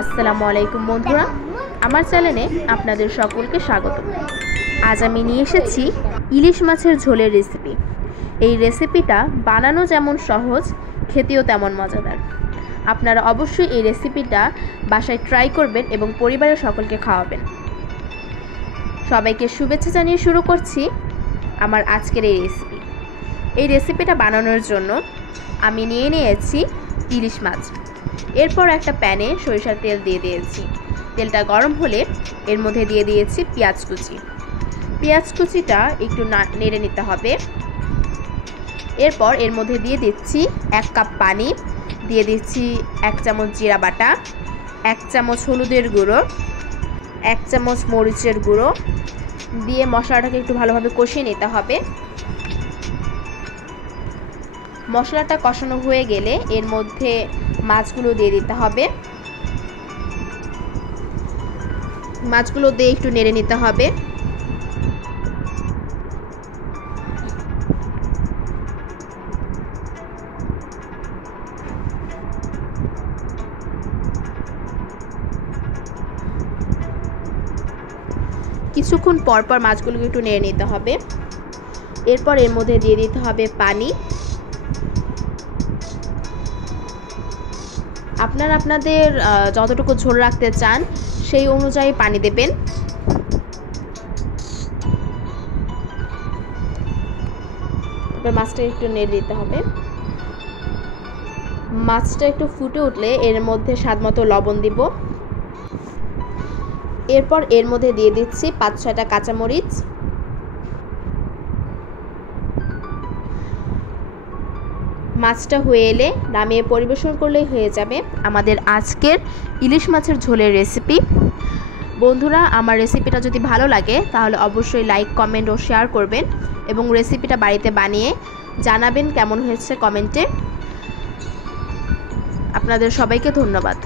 আসসালামু আলাইকুম বন্ধুরা, আমার চ্যানেলে আপনাদের সকলকে স্বাগত। আজ আমি নিয়ে এসেছি ইলিশ মাছের ঝোলের রেসিপি। এই রেসিপিটা বানানো যেমন সহজ, খেতেও তেমন মজাদার। আপনারা অবশ্যই এই রেসিপিটা বাসায় ট্রাই করবেন এবং পরিবারের সকলকে খাওয়াবেন। সবাইকে শুভেচ্ছা জানিয়ে শুরু করছি আমার আজকের এই রেসিপি। এই রেসিপিটা বানানোর জন্য আমি নিয়ে নিয়েছি ইলিশ মাছ। এরপর একটা প্যানে সরিষার তেল দিয়ে দিয়েছি। তেলটা গরম হলে এর মধ্যে দিয়ে দিয়েছি পেঁয়াজ কুচি। পেঁয়াজ কুচিটা একটু নেড়ে নিতে হবে। এরপর এর মধ্যে দিয়ে দিচ্ছি 1 কাপ পানি, দিয়ে দিচ্ছি 1 চামচ জিরা বাটা, 1 চামচ হলুদের গুঁড়ো, 1 চামচ মরিচের গুঁড়ো দিয়ে মশলাটাকে একটু ভালোভাবে কষিয়ে নিতে হবে। মশলাটা কষানো হয়ে গেলে এর মধ্যে মাছগুলো দিয়ে দিতে হবে। মাছগুলো দিয়ে একটু নেড়ে নিতে হবে। কিছুক্ষণ পর পর মাছগুলোকে একটু নেড়ে নিতে হবে। এরপর এর মধ্যে দিয়ে দিতে হবে পানি। আপনারা আপনাদের যতটুকু ঝোল রাখতে চান সেই অনুযায়ী পানি দেবেন। এবার মাছটা একটু নেড়ে দিতে হবে। মাছটা একটু ফুটে উঠলে এর মধ্যে স্বাদমতো লবণ দিব। এরপর এর মধ্যে দিয়ে দিচ্ছি 5-6টা কাঁচামরিচ। মাছটা হয়ে এলে নামিয়ে পরিবেশন করলেই হয়ে যাবে আমাদের আজকের ইলিশ মাছের ঝোলের রেসিপি। বন্ধুরা, আমার রেসিপিটা যদি ভালো লাগে তাহলে অবশ্যই লাইক, কমেন্ট ও শেয়ার করবেন এবং রেসিপিটা বাড়িতে বানিয়ে জানাবেন কেমন হয়েছে কমেন্টে। আপনাদের সবাইকে ধন্যবাদ।